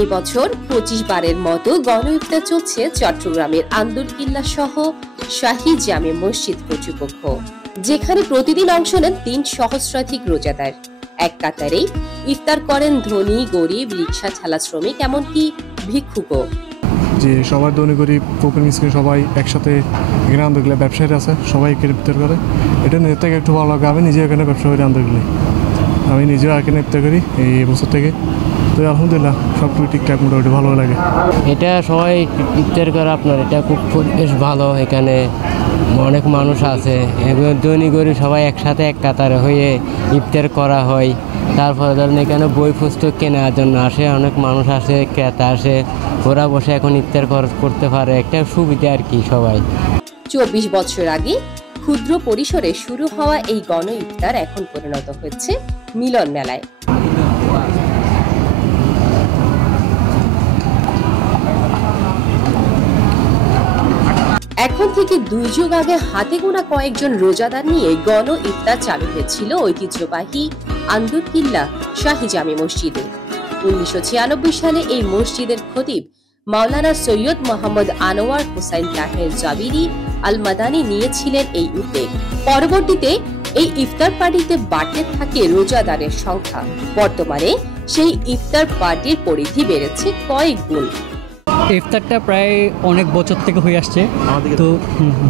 এই বছর 25 বারের মতো গণ ইফতার চলছে চট্টগ্রামের আন্দরকিল্লা সহ শাহী জামে মসজিদ কর্তৃপক্ষ, যেখানে প্রতিদিন অংশ নেন 3 সহস্রাধিক রোজাদার। এক কাতারেই ইফতার করেন ধনী, গরিব, রিক্সা ঠেলা শ্রমিক, এমনকি ভিক্ষুকও। যে সবাই ধনী গরিব ফকির মিসকিন সবাই একসাথে এখানে আন্দরকিল্লা ব্যবসায়ীরা আছে, সবাই এখানে ইফতার করে। এটা নিজের থেকে একটু ভালো লাগে। আমি নিজে এখানে ব্যবসা করি আন্দরকিল্লায়, আমি নিজেও এখানে ইফতার করি এই বছর থেকে। তো আলহামদুলিল্লাহ সব ঠিকঠাক, মোটামুটি ভালো লাগে। এটা সবাই ইফতার করে আপনার, এটা খুব বেশ ভালো। এখানে অনেক মানুষ আছে, ধনী গরিব সবাই একসাথে এক কাতারে হয়ে ইফতার করা হয়। তারপরে ধরেন এখানে বই পুস্তক কেনার জন্য আসে, অনেক মানুষ আসে, ক্রেতা আসে, ওরা বসে এখন ইফতার করতে পারে। একটা সুবিধা আর কি সবাই। 24 বছর আগে ক্ষুদ্র পরিসরে শুরু হওয়া এই গণ ইফতার এখন পরিণত হয়েছে মিলন মেলায়। এখন থেকে 2 যুগ আগে হাতে গোনা কয়েকজন রোজাদার নিয়ে গণ ইফতার চালু হয়েছিল ঐতিহ্যবাহী আন্দরকিল্লা শাহী জামে মসজিদে। 1996 সালে এই মসজিদের খতিব মাওলানা সৈয়দ মোহাম্মদ আনোয়ার হোসাইন তাহের জাবিরি আল মাদানী নিয়েছিলেন এই উদ্যোগ। পরবর্তীতে এই ইফতার পার্টিতে বাড়তে থাকে রোজাদারের সংখ্যা। বর্তমানে সেই ইফতার পার্টির পরিধি বেড়েছে কয়েক গুণ। ইফতারটা প্রায় অনেক বছর থেকে হয়ে আসছে। তো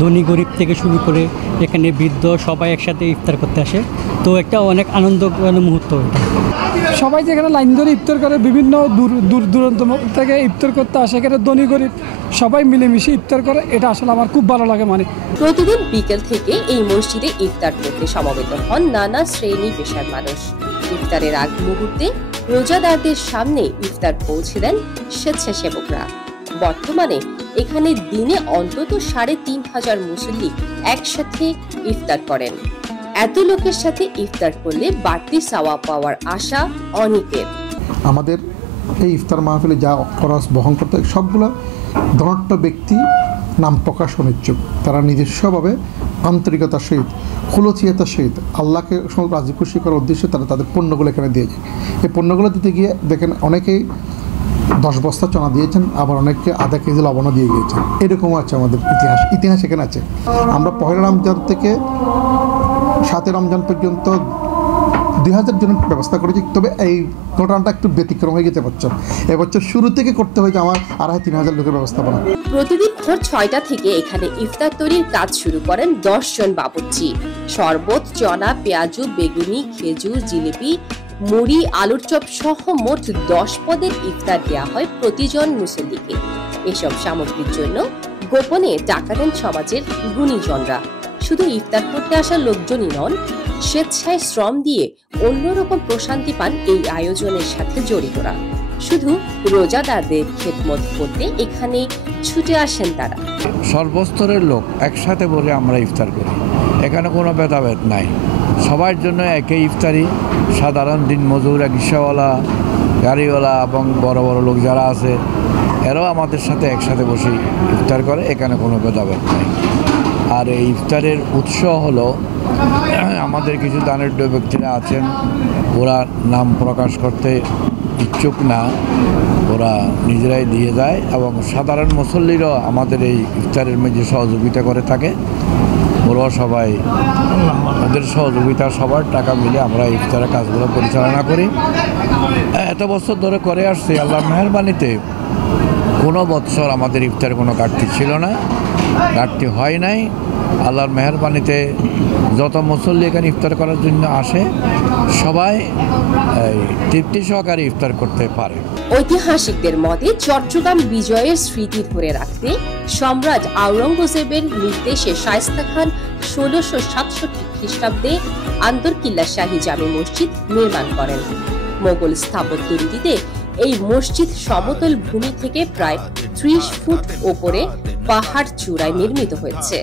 ধনী গরিব থেকে শুরু করে এখানে বৃদ্ধ সবাই একসাথে ইফতার করতে আসে। তো একটা অনেক আনন্দঘন মুহূর্ত। সবাই যেখানে লাইন ধরে ইফতার করে, বিভিন্ন দূর দূরান্ত থেকে ইফতার করতে আসে, এখানে ধনী গরিব সবাই মিলেমিশে ইফতার করে। এটা আসলে আমার খুব ভালো লাগে। প্রতিদিন বিকেল থেকে এই মসজিদে ইফতার করতে সমবেত হন নানা শ্রেণী পেশার মানুষ। ইফতারের আগ মুহূর্তে রোজাদারদের সামনে ইফতার পৌঁছে দেন স্বেচ্ছাসেবকরা। বর্তমানে এখানে দিনে অন্তত 3500 মুসল্লি একসাথে ইফতার করেন। এত লোকের সাথে ইফতার করলে বাড়তি সওয়াব পাওয়ার আশা অনেকের। আমাদের এই ইফতার মাহফিলে যা খরচ বহন করতে সবগুলো ধনাঢ্য ব্যক্তি নাম প্রকাশ অনিচ্ছুক। তারা নিজস্বভাবে আন্তরিকতার সহিত, খুলসিয়াতার সহিত আল্লাহকে রাজি খুশি করার উদ্দেশ্যে তারা তাদের পণ্যগুলো এখানে দিয়ে যায়। এই পণ্যগুলো দিতে গিয়ে দেখেন অনেকেই 10 বস্তা চনা দিয়েছেন, আবার অনেকে আধা কেজি লবণও দিয়ে গিয়েছেন। এরকমও আছে আমাদের ইতিহাস এখানে আছে। আমরা পহেলা রমজান থেকে 7 রমজান পর্যন্ত 2000 জনের ব্যবস্থা করেছি। তবে এই টোটালটা একটু ব্যতিক্রম হয়ে গেছে বছর। এবছর শুরু থেকে করতে হয়েছে আমার 2500-3000 লোকের ব্যবস্থাপনা। প্রতিদিন ভোর 6টা থেকে এখানে ইফতার তৈরির কাজ শুরু করেন 10 জন বাবুর্চি। শরবত, চনা, পেঁয়াজু, বেগুনি, খেজুর, জিলিপি, মুড়ি, আলুর চপ সহ মোট 10 পদের ইফতার দেওয়া হয় প্রতিজন মুসল্লিকে। এসব সামগ্রীর জন্য গোপনে টাকা দেন সমাজের গুণীজনরা। শুধু ইফতার করতে আসা লোকজনই নন, স্বেচ্ছায় শ্রম দিয়ে অন্যরকম প্রশান্তি পান এই আয়োজনের সাথে জড়িতরা। শুধু রোজাদারদের খেদমত করতে এখানে ছুটে আসেন তারা। সর্বস্তরের লোক একসাথে বলে আমরা ইফতার করি। এখানে কোনো ভেদাভেদ নাই, সবার জন্য একই ইফতারি। সাধারণ দিন মজুর, রিক্সাওয়ালা, গাড়িওয়ালা এবং বড় বড় লোক যারা আছে এরাও আমাদের সাথে একসাথে বসে ইফতার করে। এখানে কোনো ভেদাভেদ নাই। আর এই ইফতারের উৎস হলো আমাদের কিছু দানবীয় ব্যক্তিরা আছেন, ওরা নাম প্রকাশ করতে ইচ্ছুক না, ওরা নিজেরাই দিয়ে যায় এবং সাধারণ মুসল্লিরাও আমাদের এই ইফতারের মধ্যে সহযোগিতা করে থাকে। ওরাও সবাই ওদের সহযোগিতা, সবার টাকা মিলে আমরা ইফতারের কাজগুলো পরিচালনা করি। এত বছর ধরে করে আসছি। আল্লাহর মেহেরবানিতে কোনো বছর আমাদের ইফতারে কোনো ঘাটতি ছিল না, ঘাটতি হয় নাই। আল্লাহর মেহেরবানিতে যত মুসল্লি এখানে ইফতার করার জন্য আসে সবাই তৃপ্তি সহকারে ইফতার করতে পারে। ঐতিহাসিকদের মতে চট্টগ্রাম বিজয়ের স্মৃতি ধরে রাখতে সম্রাট আওরঙ্গজেবের নির্দেশে শায়েস্তা খান 1667 খ্রিস্টাব্দে আন্দরকিল্লা শাহী জামে মসজিদ নির্মাণ করেন। মোগল স্থাপত্য রীতিতে এই মসজিদ সমতল ভূমি থেকে প্রায় 30 ফুট উপরে পাহাড় চূড়ায় নির্মিত হয়েছে।